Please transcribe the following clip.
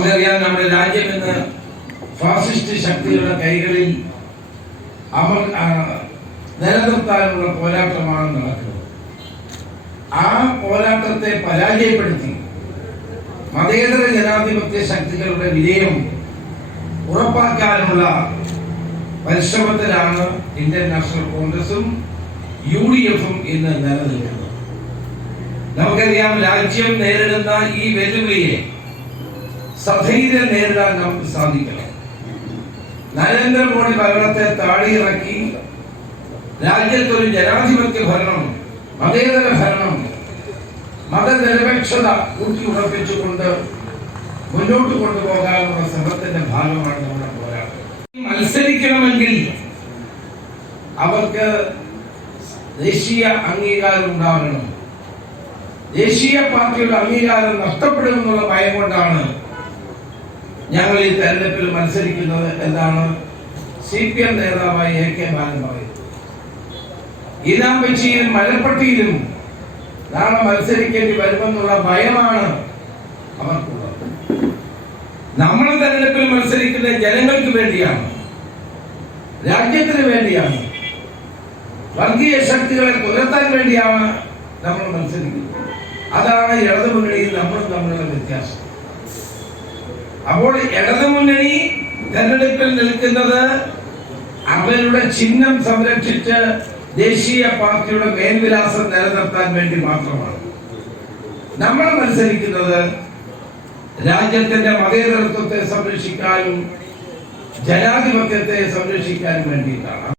നമുക്കറിയാം, നമ്മുടെ രാജ്യം ഇന്ന് ഫാസിസ്റ്റ് ശക്തികളുടെ കൈകളിൽ നിലനിർത്താനുള്ള പോരാട്ടമാണ് നടക്കുന്നത്. ആ പോരാട്ടത്തെ പരാജയപ്പെടുത്തി മതേതര ജനാധിപത്യ ശക്തികളുടെ വിജയം ഉറപ്പാക്കാനുള്ള പരിശ്രമത്തിലാണ് ഇന്ത്യൻ നാഷണൽ കോൺഗ്രസും UDF-ഉം ഇന്ന് നിലനിൽക്കുന്നത്. നമുക്കറിയാം, രാജ്യം നേരിടുന്ന ഈ വെല്ലുവിളിയെ സധൈര്യം നേരിടാൻ നമുക്ക് സാധിക്കണം. നരേന്ദ്രമോദി ഭരണത്തെ താഴെയിറക്കി രാജ്യത്തൊരു ജനാധിപത്യ ഭരണം, മതേതര ഭരണം, മതനിരപേക്ഷത ഊട്ടിയുറപ്പിച്ചുകൊണ്ട് മുന്നോട്ട് കൊണ്ടുപോകാനുള്ള ശ്രമത്തിന്റെ ഭാഗമാണ് നമ്മുടെ പോരാട്ടം. മത്സരിക്കണമെങ്കിൽ അവർക്ക് ദേശീയ അംഗീകാരം ഉണ്ടാകണം. ദേശീയ പാർട്ടിയുടെ അംഗീകാരം നഷ്ടപ്പെടുമെന്നുള്ള ഭയം കൊണ്ടാണ് ഞങ്ങൾ ഈ തെരഞ്ഞെടുപ്പിൽ മത്സരിക്കുന്നത് എന്നാണ് CPM നേതാവായ AK ബാലൻ പറയുന്നത്. ഈനാമ്പച്ചിയിലും മലപ്പട്ടിയിലും നാളെ മത്സരിക്കേണ്ടി വരുമെന്നുള്ള ഭയമാണ് അവർക്കുള്ളത്. നമ്മുടെ തെരഞ്ഞെടുപ്പിൽ മത്സരിക്കുന്ന ജനങ്ങൾക്ക് വേണ്ടിയാണ്, രാജ്യത്തിന് വേണ്ടിയാണ്, വർഗീയ ശക്തികളെ തുരത്താൻ വേണ്ടിയാണ് നമ്മൾ മത്സരിക്കുന്നത്. അതാണ് ഇടതുമുന്നണിയിൽ നമ്മളും തമ്മിലുള്ള വ്യത്യാസം. അപ്പോൾ ഇടതുമുന്നണി തെരഞ്ഞെടുപ്പിൽ നിൽക്കുന്നത് അവരുടെ ചിഹ്നം സംരക്ഷിച്ച് ദേശീയ പാർട്ടിയുടെ മേൽവിലാസം നിലനിർത്താൻ വേണ്ടി മാത്രമാണ്. നമ്മൾ മത്സരിക്കുന്നത് രാജ്യത്തിന്റെ മതേതരത്വത്തെ സംരക്ഷിക്കാനും ജനാധിപത്യത്തെ സംരക്ഷിക്കാനും വേണ്ടിയിട്ടാണ്.